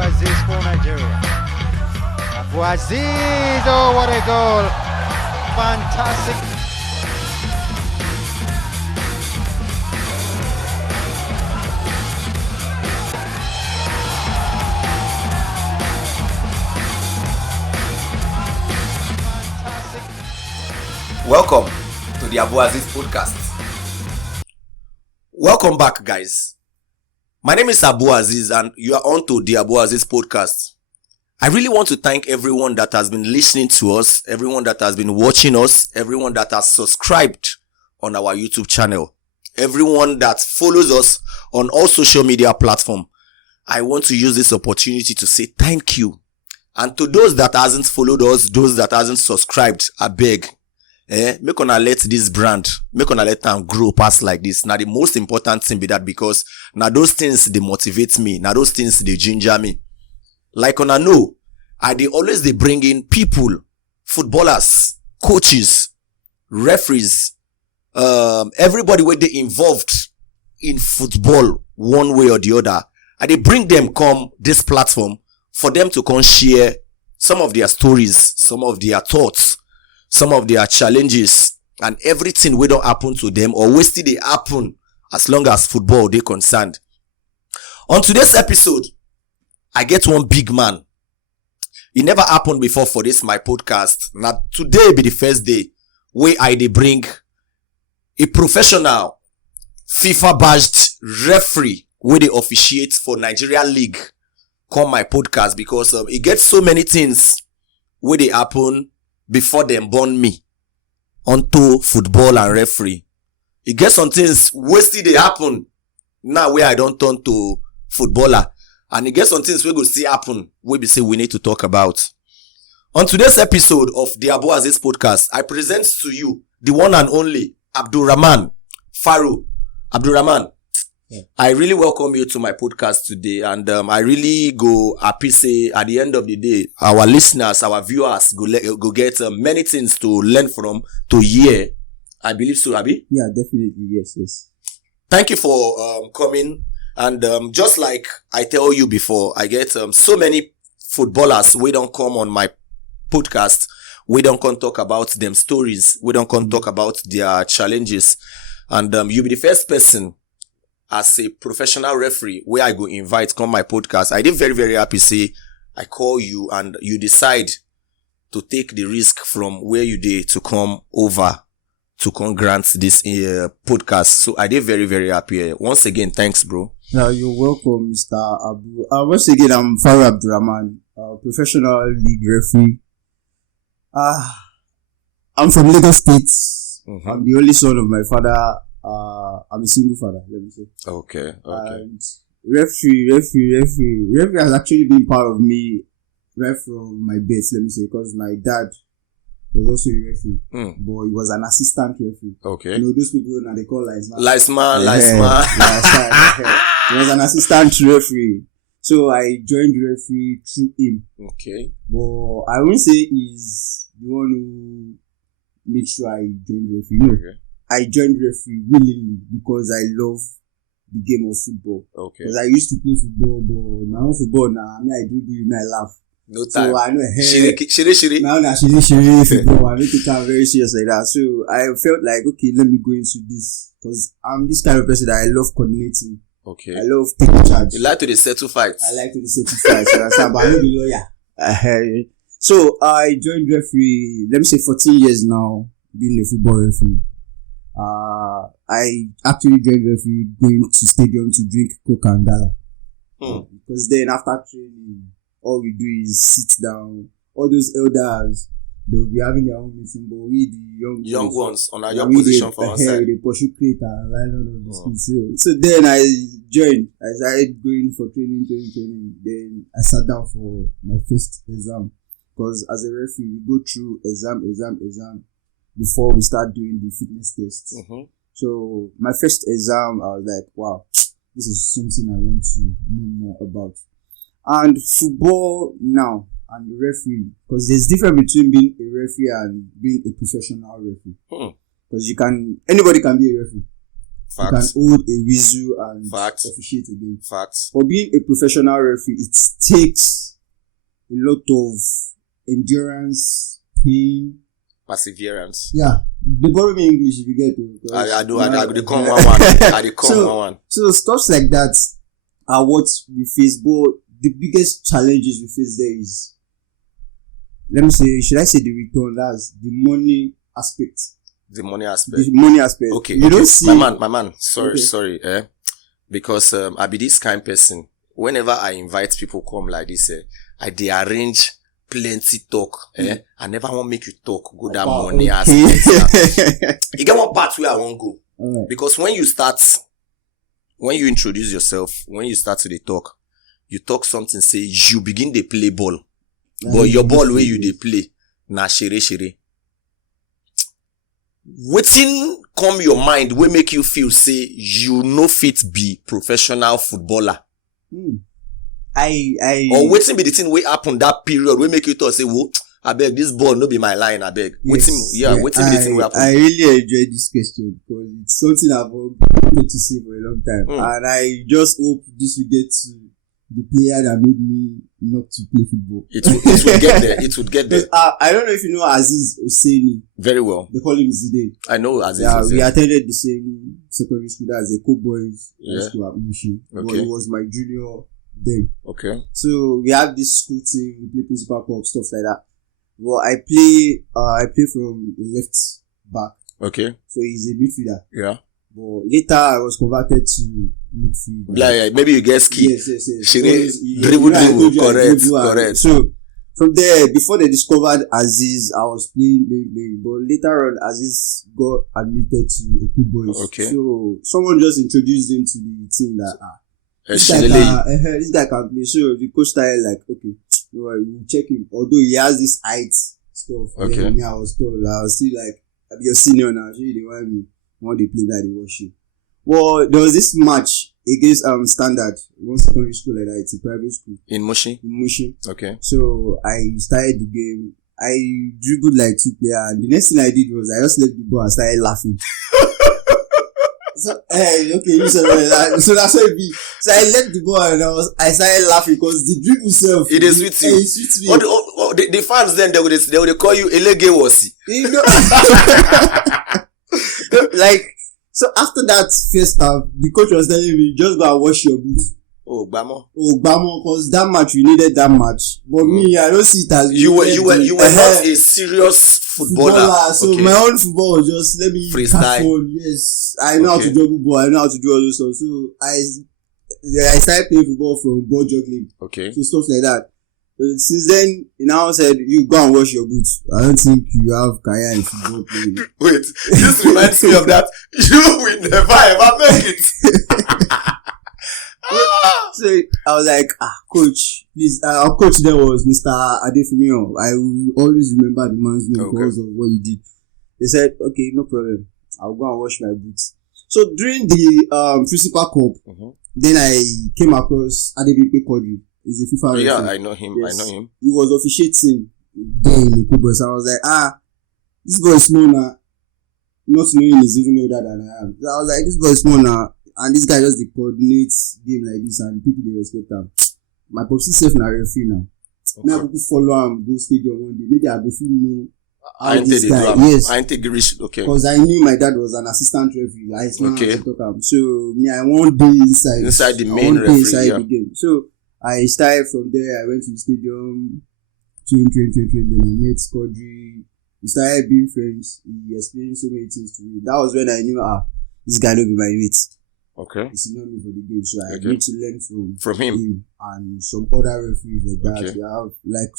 Azeez for Nigeria. Azeez, oh what a goal! Fantastic. Welcome to the Azeez podcast. Welcome back, guys. My name is Azeez and you are on to the Azeez podcast. I really want to thank everyone that has been listening to us, everyone that has been watching us, everyone that has subscribed on our YouTube channel, everyone that follows us on all social media platforms. I want to use this opportunity to say thank you. And to those that hasn't followed us, those that hasn't subscribed, I beg, make una let this brand, make una let them grow past like this. Now the most important thing be that, because now those things they motivate me, now those things they ginger me. Like una know, they always they bring in people, footballers, coaches, referees, everybody where they involved in football one way or the other. And they bring them come this platform for them to come share some of their stories, some of their thoughts, some of their challenges, and everything will don't happen to them or will still they happen as long as football they concerned. On today's episode, I get one big man. It never happened before for this my podcast. Now today be the first day where I they bring a professional FIFA Badged referee where they officiate for Nigeria League come my podcast, because it gets so many things where they happen before them born me onto football and referee. It gets some things where still they happen now where I don't turn to footballer. And it gets some things where go still happen where we say we need to talk about. On today's episode of the Azeez podcast, I present to you the one and only AbdulRahman Faro. AbdulRahman, I really welcome you to my podcast today, and I really go happy say at the end of the day, our listeners, our viewers go get many things to learn from, to hear. I believe so, Abi? Yeah, definitely. Yes. Thank you for coming. And just like I tell you before, I get so many footballers we don't come on my podcast. We don't come talk about them stories. We don't come talk about their challenges. And you'll be the first person as a professional referee where I go invite come my podcast. I did very, very happy say I call you and you decide to take the risk from where you did to come over to come grant this podcast. So I did very, very happy. Once again, thanks, bro. Now you're welcome, Mr. Abu. Once again, I'm Faro AbdulRahman, professional league referee. I'm from Lagos State. Mm-hmm. I'm the only son of my father. I'm a single father, let me say. Okay. And referee has actually been part of me right from my birth, let me say, because my dad was also a referee, but he was an assistant referee. Okay. You know, those people now they call linesman. Linesman. He was an assistant referee. So I joined referee through him. Okay. But I won't say he's the one who made sure I joined referee. No. Okay. I joined referee willingly because I love the game of football. Okay. Because I used to play football, but my own football now, I dribble you, I laugh. No time. So I know, Shiri. Now shiri football. I make it come very serious like that. So I felt like, okay, let me go into this. Because I'm this kind of person that I love coordinating. Okay. I love taking charge. You like to settle fights. I like to settle fights. But I'm not a lawyer. So I joined referee, let me say 14 years now, being a football referee. I actually joined referee going to stadium to drink Coke and Gala. Because then after training, all we do is sit down. All those elders, they will be having their own meeting, but we the young ones on our young position for us. They pursue creator and line on the skills. So then I joined. I started going for training. Then I sat down for my first exam. Because as a referee, we go through exam before we start doing the fitness tests. Mm-hmm. So my first exam, I was like, wow, this is something I want to know more about. And football now and the referee, because there's difference between being a referee and being a professional referee. Because anybody can be a referee. You can hold a whistle and officiate a game. For being a professional referee, it takes a lot of endurance, pain, perseverance. Yeah, they borrow me English if you get it. I do. I they come one. So stuff like that are what we face. But the biggest challenges we face there is, should I say the return? That's the money aspect. The money aspect. The money aspect. Okay. You don't see my man. Sorry. Because I be this kind of person. Whenever I invite people come like this, they arrange plenty talk. I never want to make you talk. Go that money aspect. You get one part where I won't go. Right. Because when you introduce yourself, when you start to the talk, you talk something, say you begin to play ball. But your ball where you they play, na shere. Wetin come your mind will make you feel say you no fit be professional footballer. Or wetin be the thing wey happen that period wey make you talk say, "Whoa, I beg this ball no be my line, I beg." Wetin be the thing wey happen? I really enjoy this question because it's something I've wanted to say for a long time, and I just hope this will get to the player that made me not to play football. It would get there. It would get there. I don't know if you know Azeez Husseini. Very well. They call him Zidane. I know Azeez. Yeah, we attended the same secondary school as a co-boys school at Mushi. Okay. But he was my junior then. Okay. So we have this school team, we play principal cup, stuff like that. Well, I play from left back. Okay. So he's a midfielder. Yeah. But later I was converted to midfield. Yeah, maybe you get ski. Yes. Dribble. Correct. So from there, before they discovered Azeez, I was playing. But later on, Azeez got admitted to the Cool Boys. Okay. So someone just introduced him to the team that this guy can play. So the coach started like, okay, we'll check him. Although he has this height stuff. Okay. Yeah, me, I was still like, I'm your senior now. So they want me. When they play by the worship. Well, there was this match against Standard, one secondary school like that. It's a private school. In Mushi? Okay. So I started the game. I dribbled like 2 players, and the next thing I did was I just left the ball and started laughing. So that's how it be. So I left the ball and I started laughing because the dribble itself. It is with you. It's with me. The fans then they would call you Elege Wasi. You know. Like, so after that first half, the coach was telling me, just go and wash your boots. Bamo, because that match, we needed that match. But me, I don't see it as you were not a serious footballer. So my own football was just let me freestyle. Yes, I know how to juggle ball. I know how to do all those stuff. So I started playing football from ball juggling. Okay. So stuff like that. Since then, he now said, you go and wash your boots. I don't think you have career in football playing. Wait, this reminds me of that. You will never ever make it. So I was like, coach, please. Our coach there was Mr. Adefimio. I will always remember the man's name because of what he did. They said, okay, no problem. I'll go and wash my boots. So during the principal cup, then I came across Adebipe Kodri. He's a FIFA referee. Yeah, I know him. Yes. He was officiating then in the Kubo. So I was like, this boy is small now. Not knowing he's even older than I am. So I was like, this boy is small now. And this guy just coordinates game like this and people they respect him. My popsy self na referee now. Now I go follow him, go stadium one day. Maybe I go feel know how this guy. Yes. I ain't okay. Because I knew my dad was an assistant referee. Okay. So me, I won't be inside the main referee. The game. So I started from there. I went to the stadium, train. Then I met Kodri. We started being friends. He explained so many things to me. That was when I knew, this guy will be my mate. Okay. He's senior me for the game, so I need to learn from him and some other referees like that. Okay. We have like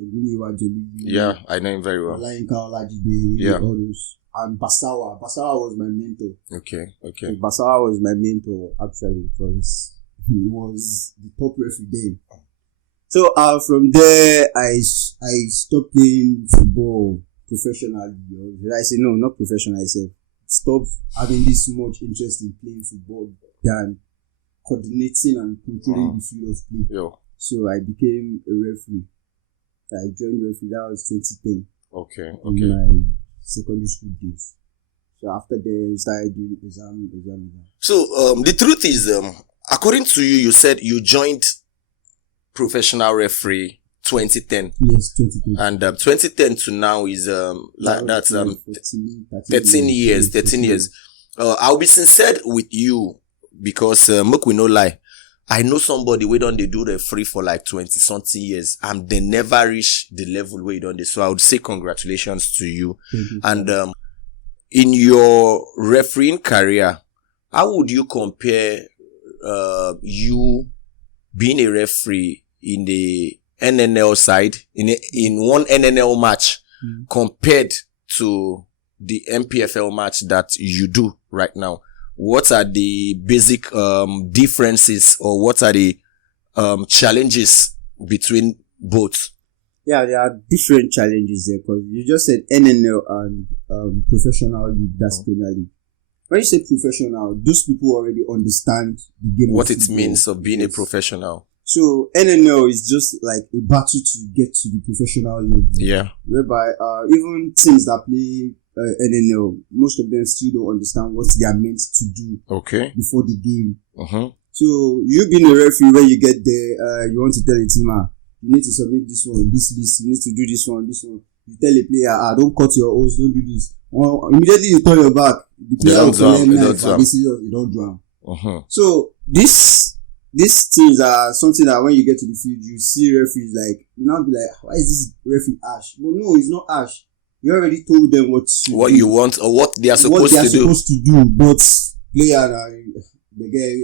Ogunmiwa Jeli. Yeah, I know him very well. Lainka Olajide, all those. And Basawa. Basawa was my mentor. Okay. So Basawa was my mentor actually because he was the top referee then. So from there, I stopped playing football professionally. Or did I say no, not professional? I said stop having this much interest in playing football than coordinating and controlling the field of play. Yeah. So I became a referee. I joined referee. That was 2010. Okay. In my secondary school days. So after they started doing exam. So the truth is, according to you, you said you joined professional referee 2010. Yes, 2010. And 2010 to now is 13 years. 13 years. I'll be sincere with you because make we no lie. I know somebody we don't they do referee for like 20 something years and they never reach the level where you done this. So I would say congratulations to you. And in your refereeing career, how would you compare you being a referee in the NNL side in one NNL match compared to the MPFL match that you do right now? What are the basic differences or what are the challenges between both? Yeah, there are different challenges there because you just said NNL and professional league, that's Premier League. When you say professional, those people already understand the game. What it means of being a professional. So NNL is just like a battle to get to the professional level. Yeah. Whereby even teams that play NNL, most of them still don't understand what they are meant to do. Okay. Before the game. So you being a referee, when you get there, you want to tell a team, you need to submit this one, this list, you need to do this one, this one. You tell a player, don't cut your hose, don't do this. Immediately you turn your back, the player will collect knife and you don't drown. So these things are something that when you get to the field, you see referees like, you now be like, why is this referee harsh? But no, it's not harsh. You already told them what you want or what they are supposed to do. But player, the guy,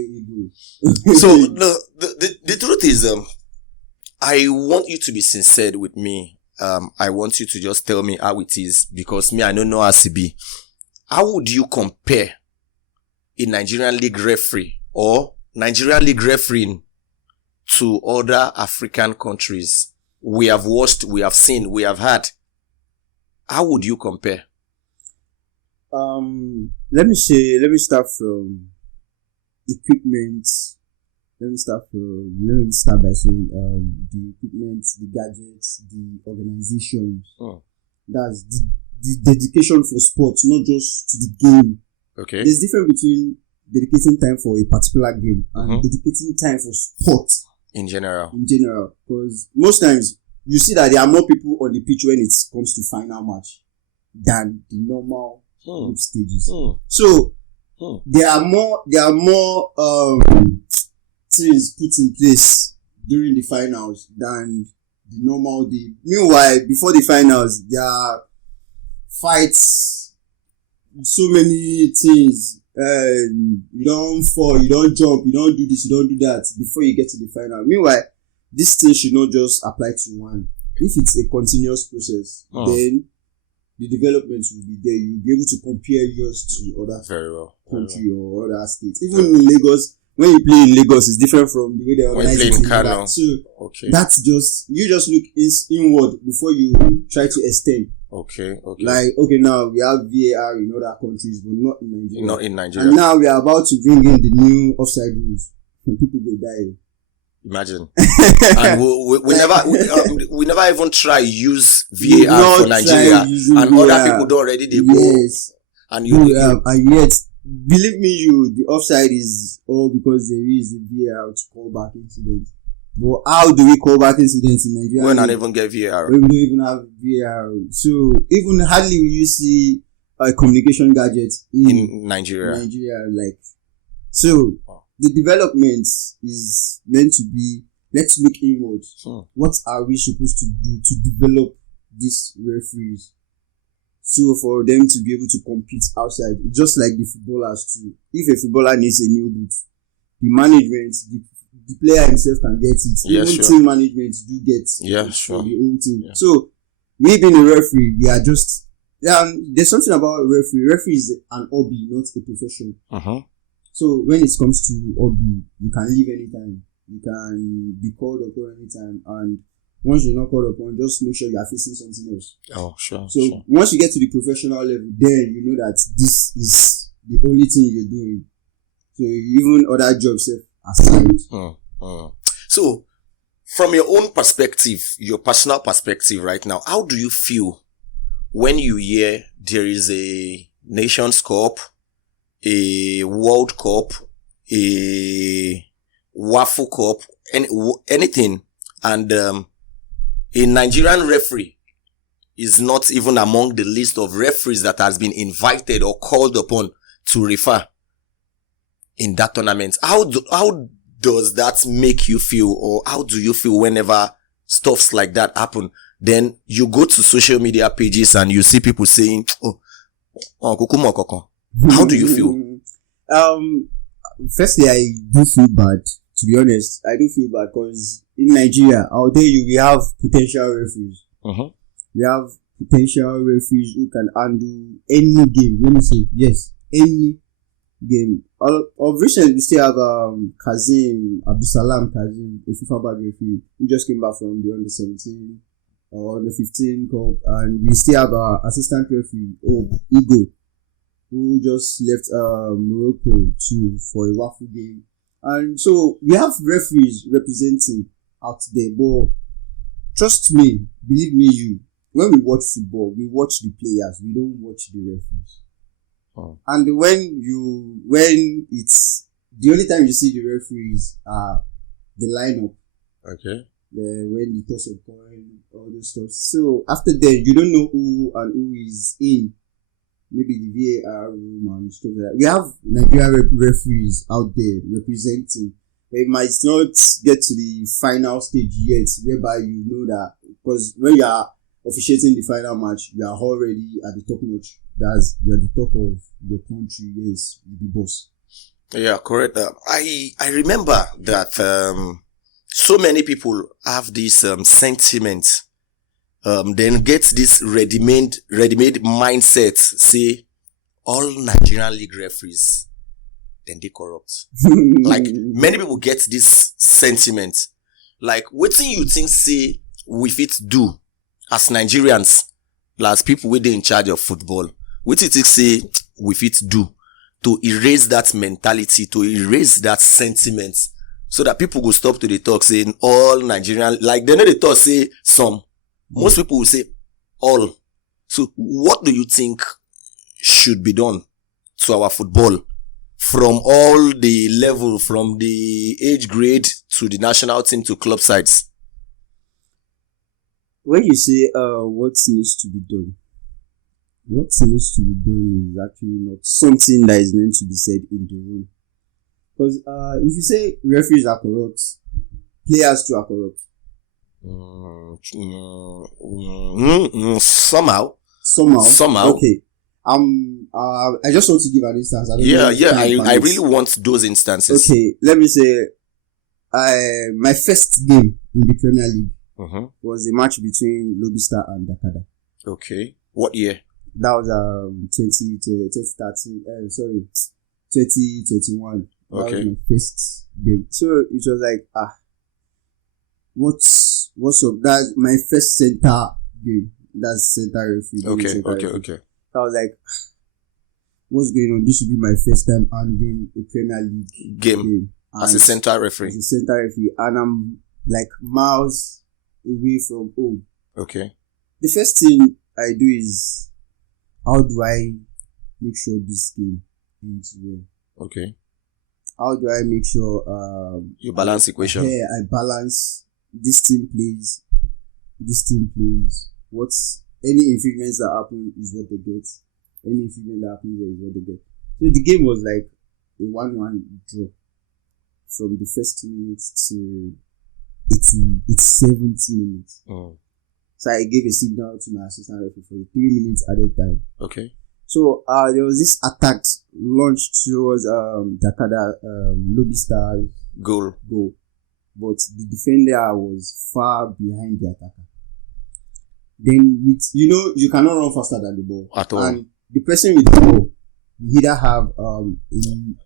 So the truth is, I want you to be sincere with me. I want you to just tell me how it is because me, I don't know RCB. How would you compare a Nigerian league referee or Nigerian league refereeing to other African countries? We have watched, we have seen, we have had. How would you compare? Let me start from equipment. Let me start by saying the equipment, the gadgets, the organizations. That's the dedication for sports, not just to the game. Okay. There's difference between dedicating time for a particular game and dedicating time for sports. In general. Because most times you see that there are more people on the pitch when it comes to final match than the normal group stages. So there are more things put in place during the finals than the normal day. Meanwhile, before the finals, there are fights, so many things. You don't fall, you don't jump, you don't do this, you don't do that before you get to the final. Meanwhile, this thing should not just apply to one. If it's a continuous process, then the developments will be there. You'll be able to compare yours to other country or other states. Even in Lagos, when you play in Lagos, it's different from the way they organize it in Kano. So that's just, you just look inward before you try to extend. Okay. Like, now we have VAR in other countries, but not in Nigeria. And now we are about to bring in the new offside rules. And people go die. Imagine. And we never even try use VAR for Nigeria. And VAR. Other people don't already go. Yes. And and yet, believe me, the offside is all because there is a VAR to call back incidents. But how do we call back incidents in Nigeria? We don't even get VAR. We don't even have VAR. So even hardly will you see communication gadgets in Nigeria. The development is meant to be, let's look inward. What are we supposed to do to develop these referees? So for them to be able to compete outside, just like the footballers too. If a footballer needs a new boot, the management, the player himself can get it. Team management do get for the whole team. Yeah. So we being a referee, we are just there's something about referee. Referee is an hobby, not a profession. So when it comes to hobby, you can leave anytime. You can be called upon anytime, and once you're not called upon, just make sure you are facing something else. So once you get to the professional level, then you know that this is the only thing you're doing. So even other jobs aside. So from your own perspective, your personal perspective right now, how do you feel when you hear there is a Nations Cup, a World Cup, a Waffle Cup, anything, and a Nigerian referee is not even among the list of referees that has been invited or called upon to refer in that tournament. How does that make you feel, or how do you feel whenever stuffs like that happen? Then you go to social media pages and you see people saying, how do you feel? Firstly, I do feel bad. To be honest, I do feel bad because in Nigeria, I'll tell you, we have potential referees. We have potential referees who can handle any game. Let me say, yes, any game. Of recent, we still have Abdulrahman Faro, a FIFA Badged referee, who just came back from the under-17 or under-15 cup, and we still have our assistant referee, Ego, who just left Morocco too for a waffle game. And so we have referees representing out there, but trust me, believe me, when we watch football, we watch the players, we don't watch the referees. And when it's the only time you see the referees are the lineup. Okay. When the toss of coin, all those stuff. So after that, you don't know who and who is in. Maybe the VAR room and stuff like that. We have Nigerian referees out there representing, but it might not get to the final stage yet, whereby you know that, because when you are officiating the final match, you are already at the top notch. You are the top of your country. Yes, you be boss. Yeah, correct. I remember that so many people have this sentiment. Then get this ready-made mindset, say all Nigerian league referees, then they corrupt. Like many people get this sentiment. Like what thing you think say we fit do as Nigerians, as people with in charge of football? What you think say we fit do to erase that mentality, to erase that sentiment, so that people go stop to the talk saying all Nigerian, like they know the talk say some. Most people will say all. So what do you think should be done to our football from all the level, from the age grade to the national team to club sides? When you say what needs to be done is actually not something that is meant to be said in the room. Because if you say referees are corrupt, players too are corrupt. Somehow. Okay. I just want to give an instance. I really want those instances. Okay, let me say, my first game in the Premier League was a match between Lobby Star and Dakada. Okay. What year? That was 2021. That was my first game. So it was like, what's up? That's my first center game. That's center referee. Okay. I was like, what's going on? This should be my first time handling a Premier League game as a center referee. And I'm like miles away from home. Okay. The first thing I do is, how do I make sure this game ends well? Okay. How do I make sure you balance equation? Yeah, I balance. This team plays. What's any infringements that happen is what they get. Any infringement that happens there is what they get. So the game was like a 1-1 draw from the first 2 minutes to 70 minutes. So I gave a signal to my assistant referee for 3 minutes at a time. Okay. So there was this attack launched towards Dakada Lobby Star goal. But the defender was far behind the attacker. Then you cannot run faster than the ball. At all. And the person with the ball, you either have a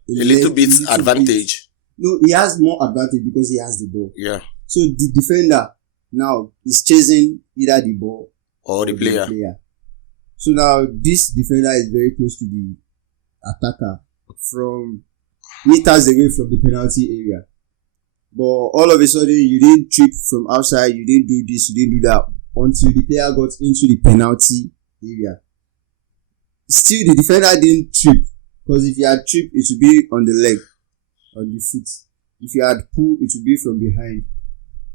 little bit advantage. No, he has more advantage because he has the ball. Yeah. So the defender now is chasing either the ball or the player. So now this defender is very close to the attacker from meters away from the penalty area. But all of a sudden, you didn't trip from outside, you didn't do this, you didn't do that, until the player got into the penalty area. still the defender didn't trip, because if he had trip, it would be on the leg, on the foot. If he had pull, it would be from behind.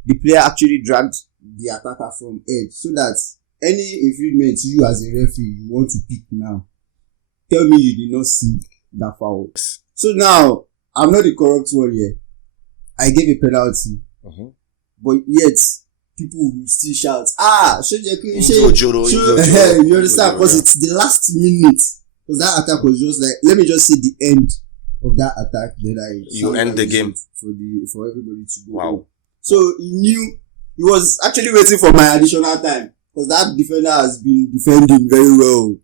The player actually dragged the attacker from edge, so that any infringement you as a referee you want to pick now, tell me you did not see that foul. So now I'm not the corrupt one here. I gave a penalty, but yet people will still shout, you understand? Because it's the last minute. Because that attack was just like, let me just say the end of that attack. Then you end the game for everybody to go. Wow. So he knew, he was actually waiting for my additional time, because that defender has been defending very well.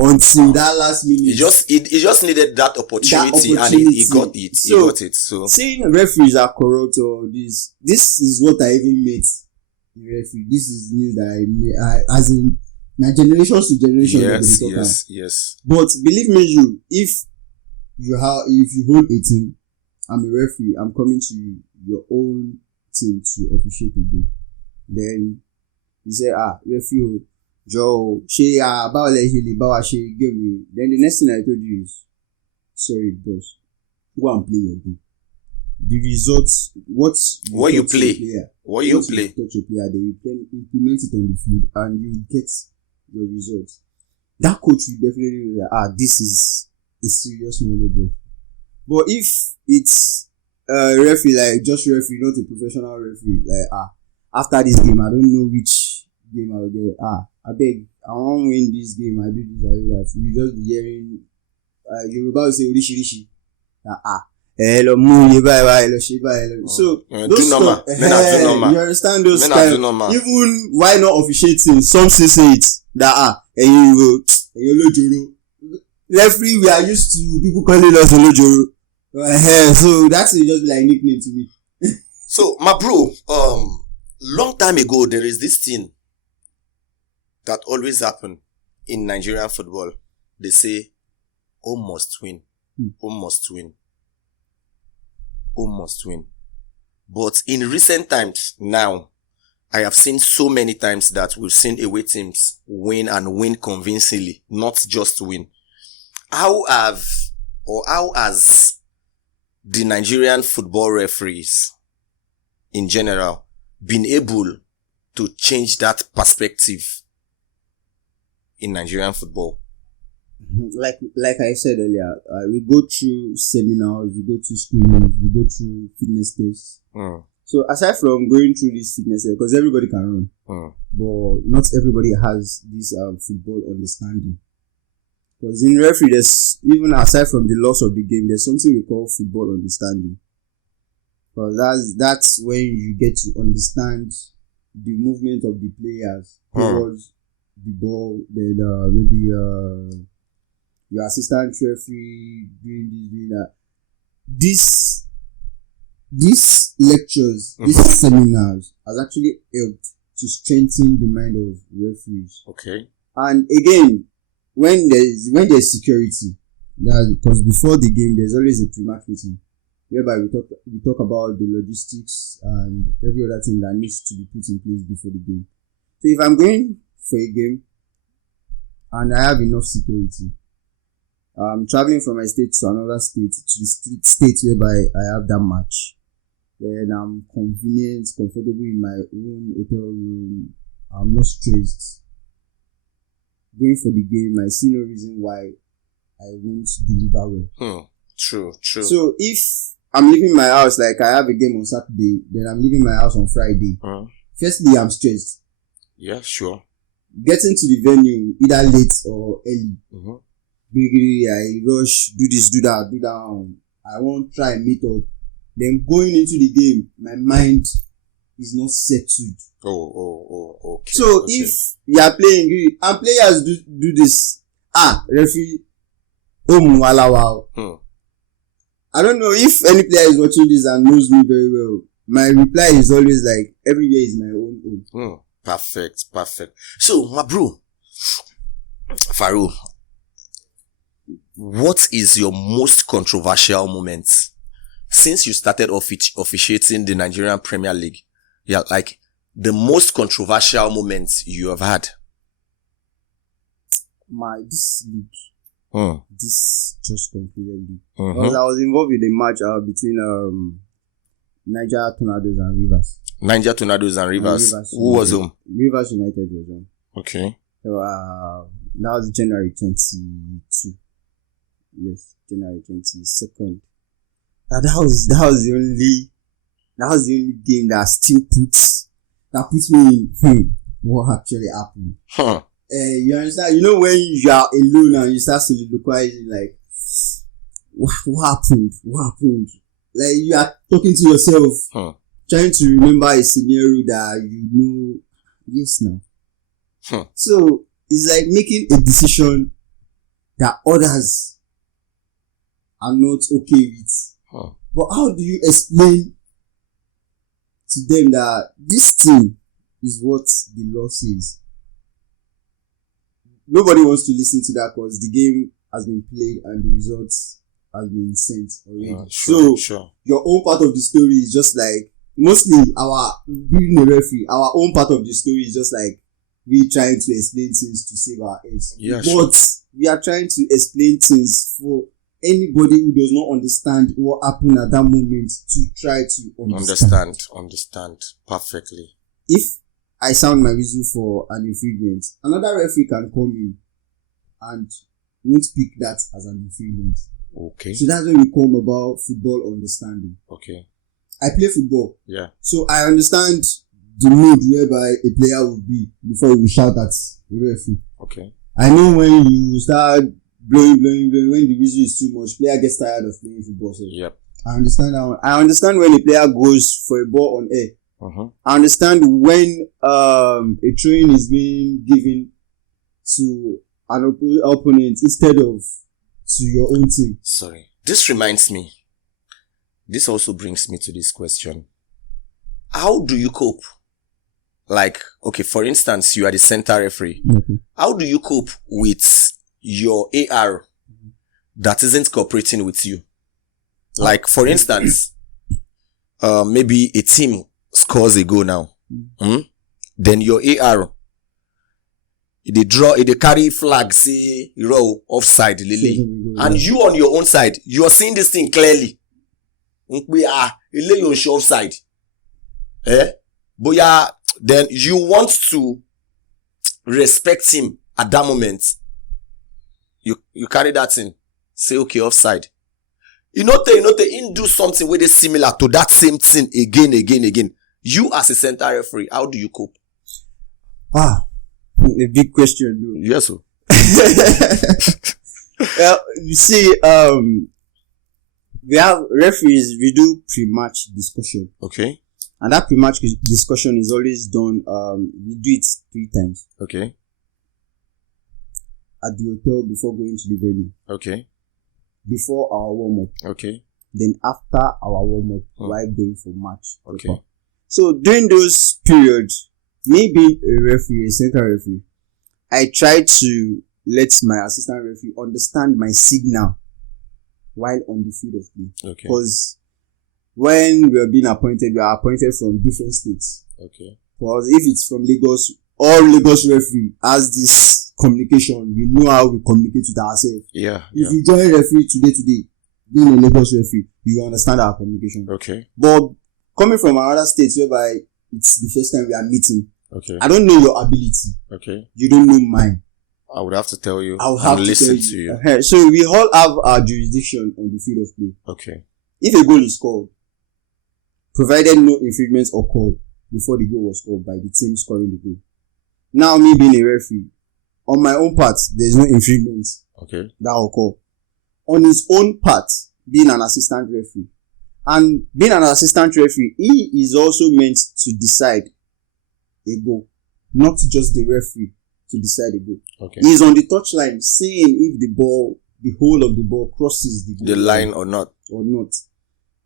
Until that last minute. He just needed that opportunity, and he got it. So, he got it. So saying referees are corrupt or this is what I even met the referee. This is news that I made, as in now generations to generation. Yes. But believe me, if you hold a team, I'm a referee, I'm coming to your own team to officiate the game. Then you say, referee, Joe, then the next thing I told you is, sorry, boss, go and play your game. The results, what you play, touch your player, they implement it on the field, and you get your results. That coach will definitely be like, this is a serious minded referee. But if it's a referee, like just referee, not a professional referee, like after this game, I don't know which game I'll get. I beg, I won't win this game, I do this, I do that. You just be hearing Yoruba will say Rishi. Hello, so those stuff, you understand those kind of, even why not officiating, some say it that referee, we are used to people calling us Olojoro. So that's just like nickname to me. So my bro, long time ago there is this thing that always happen in Nigerian football. They say, home must win. Home must win. Home must win. But in recent times now, I have seen so many times that we've seen away teams win, and win convincingly, not just win. How has the Nigerian football referees in general been able to change that perspective in Nigerian football? Like I said earlier, we go through seminars, we go through screenings, we go through fitness tests. So aside from going through this fitness test, because everybody can run, but not everybody has this football understanding. Because in referee, there's, even aside from the loss of the game, there's something we call football understanding. Because that's when you get to understand the movement of the players towards the ball, then maybe your assistant referee doing this, doing that. These lectures, these seminars has actually helped to strengthen the mind of referees. Okay. And again, when there's security, because before the game there's always a pre-match meeting whereby we talk about the logistics and every other thing that needs to be put in place before the game. So if I'm going for a game and I have enough security, traveling from my state to another state, to the state whereby I have that match, then I'm comfortable in my own hotel room, I'm not stressed. Going for the game, I see no reason why I won't deliver well. True. So if I'm leaving my house, like I have a game on Saturday, then I'm leaving my house on Friday. Firstly, I'm stressed. Yeah, sure. Getting to the venue, either late or early. I rush, do this, do that, do that. I won't try and meet up. Then going into the game, my mind is not settled. Okay. So if you are playing and players do this, referee, I don't know if any player is watching this and knows me very well. My reply is always like, everywhere is my own home. Perfect. So, my bro, Faro, what is your most controversial moment since you started officiating the Nigerian Premier League? Yeah, like the most controversial moments you have had. this league, Hmm. this just concluded league. Mhm. Because I was involved in a match between Niger Tornadoes and Rivers. Niger Tornadoes and Rivers. Who was home? Rivers United was home. Okay. So that was January 22. Yes, January 22nd. That was the only game that still puts me in what actually happened. Huh. You understand? You know when you are alone and you start soliloquizing like, what happened? What happened? Like you are talking to yourself, trying to remember a scenario that you know. Yes, now. So it's like making a decision that others are not okay with. But how do you explain to them that this thing is what the law says? Nobody wants to listen to that because the game has been played and the results has been sent already. Sure. Your own part of the story is just like, mostly being a referee, our own part of the story is just like we trying to explain things to save our heads. Yeah, but we are trying to explain things for anybody who does not understand what happened at that moment to try to understand perfectly. If I sound my whistle for an infringement, another referee can come in and won't pick that as an infringement. Okay. So that's when we come about football understanding. Okay. I play football. Yeah. So I understand the mood whereby a player would be before he will shout at the referee. Okay. I know when you start blowing, when the whistle is too much, player gets tired of playing football. So yep. I understand that one. I understand when a player goes for a ball on air. I understand when a throwing is being given to an opponent instead of to your own team. Sorry. This reminds me. This also brings me to this question. How do you cope? Like, okay, for instance, you are the center referee. How do you cope with your AR that isn't cooperating with you? Like, for instance, maybe a team scores a goal now. Then your AR, they carry flag, say, offside, Lily. And you on your own side, you are seeing this thing clearly. We are offside. But yeah, then you want to respect him at that moment. You carry that in. Say, okay, offside. You know, in do something where they similar to that same thing again. You as a center referee, how do you cope? A big question, though. Yes, sir. Well, you see, we have referees, we do pre-match discussion. Okay. And that pre-match discussion is always done, we do it 3 times. Okay. At the hotel before going to the venue. Okay. Before our warm-up. Okay. Then after our warm-up, while going for match. Okay. Paper. So during those periods, me being a referee, a center referee, I try to let my assistant referee understand my signal while on the field of play. Okay. Because when we are being appointed, we are appointed from different states. Okay. Because if it's from Lagos, all Lagos referee has this communication. We know how we communicate with ourselves. Yeah. If you join referee today, being a Lagos referee, you understand our communication. Okay. But coming from another state whereby it's the first time we are meeting, okay, I don't know your ability. Okay. You don't know mine. I would have to tell you. I'll have to listen tell you. to you. So we all have our jurisdiction on the field of play. Okay. If a goal is scored, provided no infringements occurred before the goal was scored by the team scoring the goal. Now, me being a referee, on my own part, there's no infringements okay, that occur. On his own part, being an assistant referee, and being an assistant referee, he is also meant to decide a goal, not just the referee to decide a goal. Okay. He is on the touchline seeing if the whole of the ball crosses the line or not.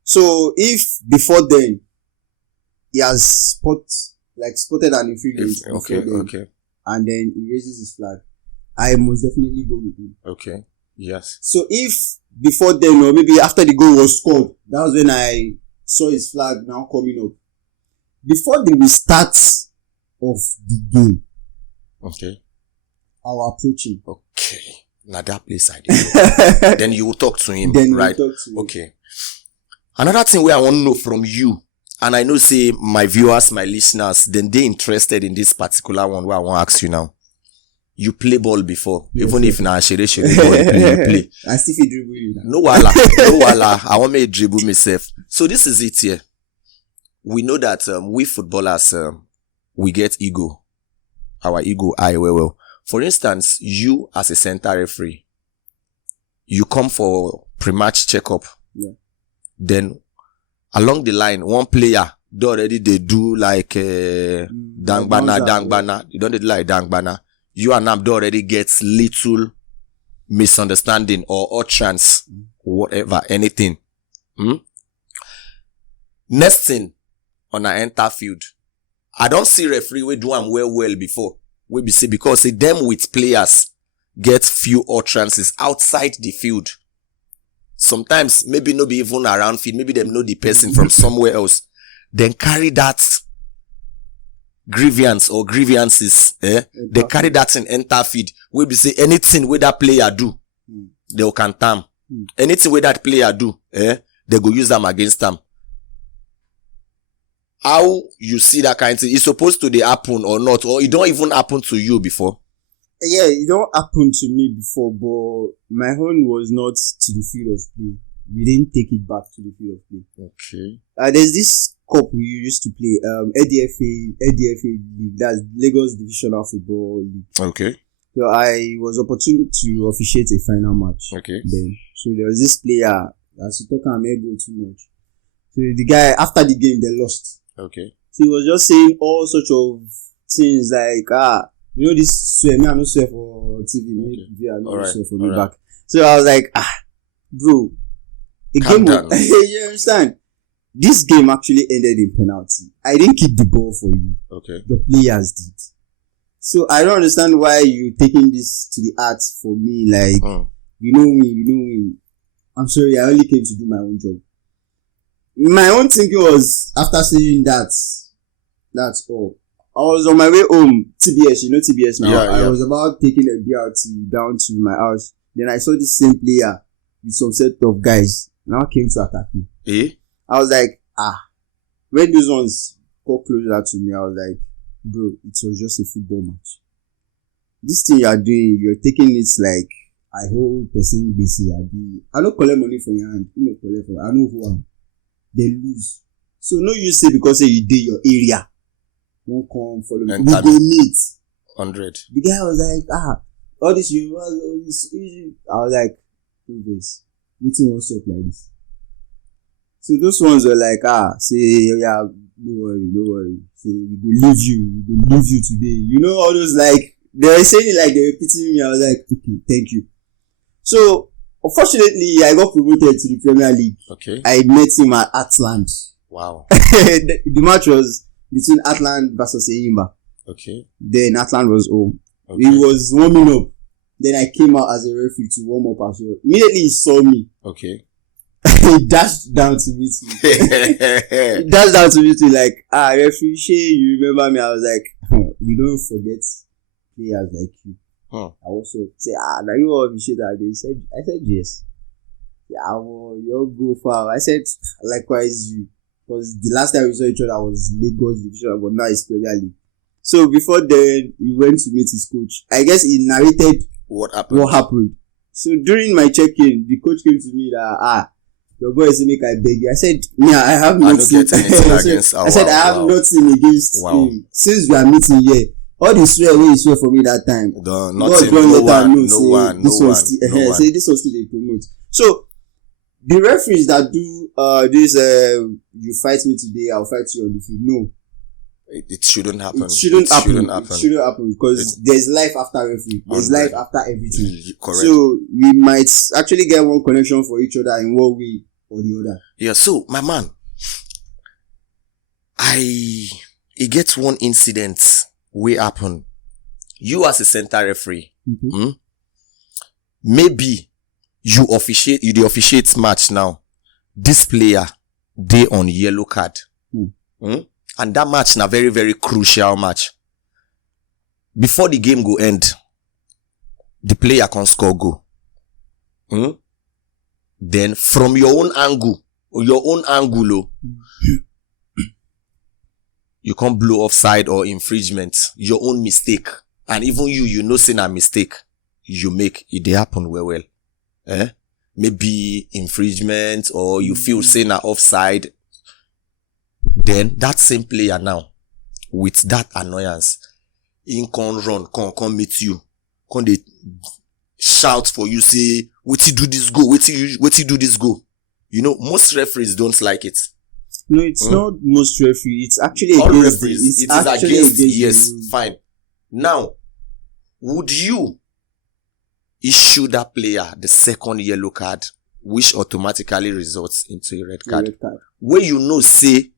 So if before then he has spotted an infringement, okay, and then he raises his flag, I must definitely go with him. Okay. Yes. So if before then, or maybe after the goal was scored, that was when I saw his flag now coming up. Before the restart of the game, okay, our approaching. Okay. Now that place I did. Then you will talk to him, Then right? we talk to him. Okay. Another thing where I want to know from you, and I know say my viewers, my listeners, then they interested in this particular one where I want to ask you now. You play ball before, Yes, even yes. if na shere ball you play. I still feel dribble you now. No wala. I want me to dribble myself. So this is it here. We know that we footballers, we get ego. Our ego high well. For instance, you as a center referee, you come for pre-match checkup. Yeah. Then along the line, one player they already they do like dangbana. You don't do like dangbana. You and Abdul already gets little misunderstanding or utterance, whatever, anything. Next thing, on an enter field, I don't see referee we do them well before. We be see because see them with players get few utterances outside the field. Sometimes maybe no be even around field, maybe them know the person from somewhere else. Then carry that grievance or grievances, they carry that in enter feed. We be say anything where that player do, they will can tam. Anything where that player do, they go use them against them. How you see that kind of thing? It's supposed to they happen or not, or it don't even happen to you before? Yeah, it don't happen to me before, but my own was not to the field of play. We didn't take it back to the field of play. Okay. There's this cup we used to play, ADFA League, that's Lagos Divisional Football League. Okay. So I was opportune to officiate a final match. Okay. Then, so there was this player, as you talk, I may go too much. So the guy, after the game, they lost. Okay. So he was just saying all sorts of things like, you know, this swear, me, I don't swear for TV, Okay. me, I don't Alright, swear for me alright. back. So I was like, bro, the Calm game, down. you understand? This game actually ended in penalty. I didn't kick the ball for you. Okay. The players did. So I don't understand why you taking this to the heart for me. Like, you know me. I'm sorry, I only came to do my own job. My own thinking was, after saying that, that's all. I was on my way home, TBS, you know TBS now. Yeah. I was about taking a BRT down to my house. Then I saw this same player with some set of guys now came to attack me. I was like, when those ones got closer to me, I was like, bro, it was just a football match. This thing you are doing, you're taking it like, I hold person busy. I don't collect money from your hand. You know, collect from, I know who I am. They lose. So no use say because say you did your area. Won't come follow me. We go meet. 100. The guy was like, all this you, all this. I was like, do this. Meeting won't stop like this. So those ones were like, say, yeah, no worry. Say, we go leave you today. You know, all those like, they were saying it like they were pitying me. I was like, okay, thank you. So, unfortunately, I got promoted to the Premier League. Okay. I met him at Atland. Wow. the match was between Atland versus Eyimba. Okay. Then Atland was home. Okay. He was warming up. Then I came out as a referee to warm up as well. Immediately he saw me. Okay. He dashed down to meet me. He dashed down to meet me like, referee, you remember me? I was like, we don't forget players like you. I also say, now you all officiate again. I said yes. Yeah, you'll go far. I said, likewise you. Because the last time we saw each other was Lagos Division, but now it's Premier League. So before then, he went to meet his coach. I guess he narrated what happened. So during my check-in, the coach came to me that, your boy say make I beg you. I said, I have nothing. I said, I have nothing against him. Since we are meeting here, all the swear when you swear for me that time. This was still they promote. So the referees that do this you fight me today, I'll fight you on the field. No. It shouldn't happen. It shouldn't happen because there's life after referee. There's life after everything. Correct. So we might actually get one connection for each other in one way or the other. Yeah, so my man, it gets one incident will happen. You as a center referee, maybe you the officiate match now. This player, they on yellow card. And that match na very, very crucial match. Before the game go end, the player can score goal. Then from your own angle, you can't blow offside or infringement, your own mistake. And even you know say a mistake you make, it dey happen well. Maybe infringement or you feel say na offside. Then that same player now, with that annoyance, he can run, can meet you, can they shout for you, say, what you do this go, what you do this go. You know, most referees don't like it. No, it's not most referees. It's actually all against referees. It's It is actually against. against Yes, the rules. fine. Now, would you issue that player the second yellow card, which automatically results into a red card? Red card. Where you know, say,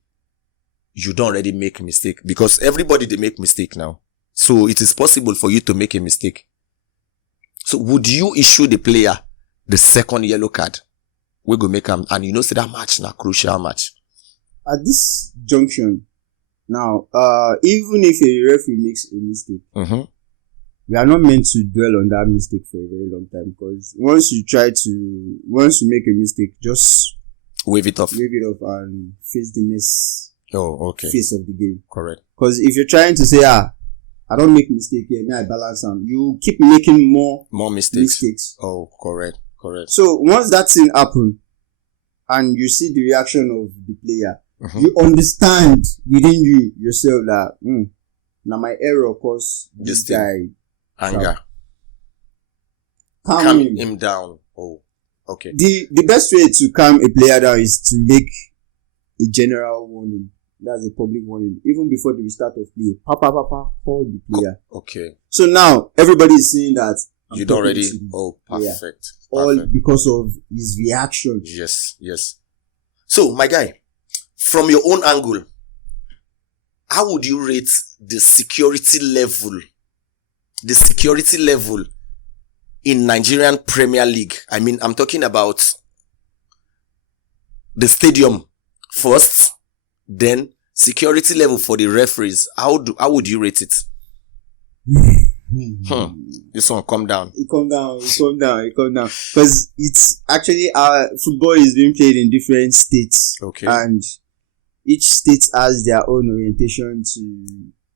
you don't already make a mistake, because everybody they make mistake now. So it is possible for you to make a mistake. So would you issue the player the second yellow card? We go make him, and you know, say that match na crucial match. At this junction, now, even if a referee makes a mistake, we are not meant to dwell on that mistake for a very long time, because once you make a mistake, just Wave it off. And face the next Oh, okay. phase of the game. Correct. Because if you're trying to say, I don't make mistake here, now I balance them, you keep making more mistakes. Oh, correct. So once that thing happen, and you see the reaction of the player, you understand within you yourself that now my error caused this guy anger. Calm him down. Oh, okay. The best way to calm a player down is to make a general warning. That's a public warning. Even before the restart of play, Papa, call the player. Okay. So now everybody is seeing that you don't already. Oh, perfect. All because of his reaction. Yes. So, my guy, from your own angle, how would you rate the security level? The security level in Nigerian Premier League. I mean, I'm talking about the stadium first, then security level for the referees. How would you rate it? This one calm down. It calm down. Because it's actually football is being played in different states. Okay. And each state has their own orientation to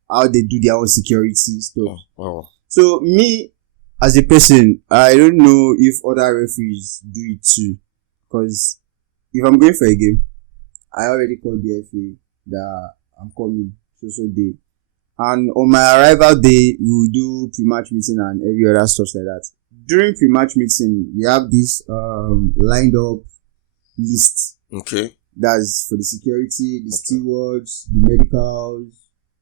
how they do their own security stuff. Oh. So me, as a person, I don't know if other referees do it too. Because if I'm going for a game, I already called the FA that I'm coming so day. And on my arrival day, we will do pre-match meeting and every other stuff like that. During pre-match meeting, we have this lined up list. Okay. That's for the security, the stewards, the medicals,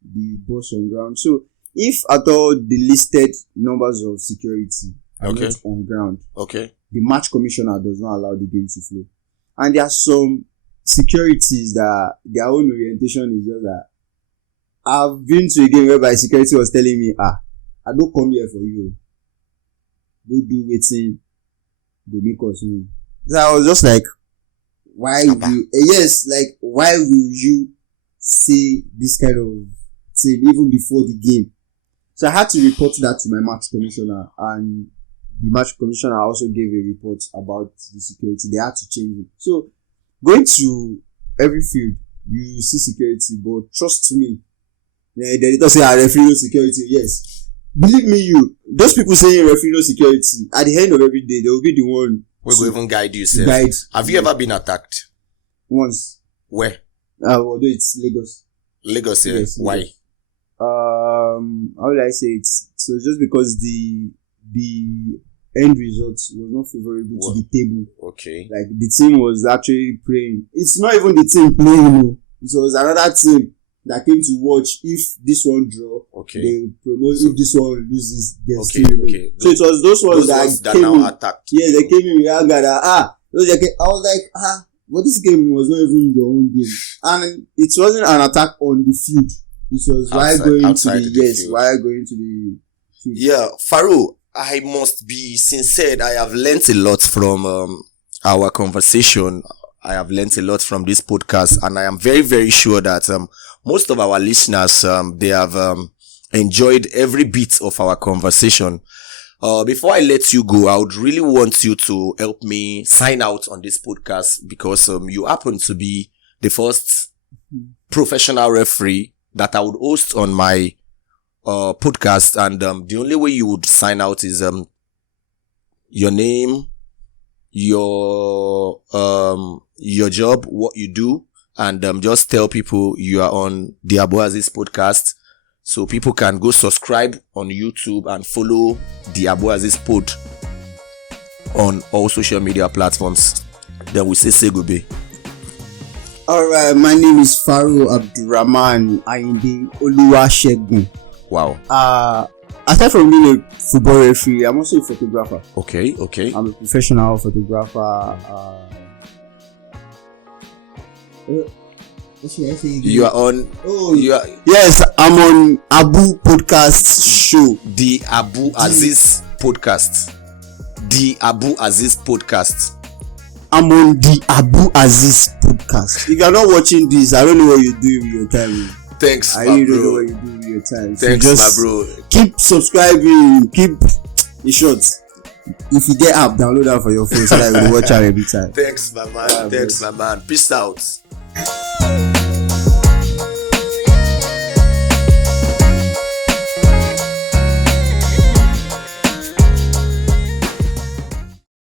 the boss on ground. So if at all the listed numbers of security are not on ground, the match commissioner does not allow the game to flow. And there are some securities that their own orientation is just that I've been to a game whereby security was telling me, I don't come here for you. Go do waiting. Go make us win. So I was just like, why will you say this kind of thing even before the game? So I had to report that to my match commissioner, and the match commissioner also gave a report about the security. They had to change it. So going to every field, you see security, but trust me, they don't say referee no security. Yes, believe me, those people saying referee no security, at the end of every day, they will be the one we will even guide you. Have you ever been attacked? Once. Where? Although it's Lagos. Lagos, yeah. Yes, why? Lagos. How will I say it? So just because the end result was not favorable to the table. Okay. Like the team was actually playing. It's not even the team playing. It was another team that came to watch. If this one draw, they promote. If this one loses, they still remain. So it was those ones that came in. Attacked. Yeah, they came in with anger. I was like, but this game was not even your own game, and it wasn't an attack on the field. It was while going to the field. Yeah, Faro, I must be sincere. I have learnt a lot from our conversation. I have learnt a lot from this podcast, and I am very, very sure that most of our listeners they have enjoyed every bit of our conversation. Before I let you go, I would really want you to help me sign out on this podcast because you happen to be the first professional referee that I would host on my podcast, and the only way you would sign out is your name, your job, what you do, and just tell people you are on the Azeez podcast, so people can go subscribe on YouTube and follow the Azeez pod on all social media platforms. Then we say goodbye. Alright, my name is Faro AbdulRahman Oluwasegun. Wow. Aside from being a football referee, I'm also a photographer. Okay. I'm a professional photographer. What should I say again? You are on. Yes, I'm on Abu Podcast Show. The Azeez podcast. The Azeez podcast. I'm on the Azeez podcast. If you're not watching this, I don't know what you're doing with your time. Thanks, I my really bro. don't know what you're doing with your time. Thanks, so just my bro. Keep subscribing. Keep in short. If you get app, download that for your phone so that you will watch out every time. Thanks, my man. Thanks, my man. Peace out.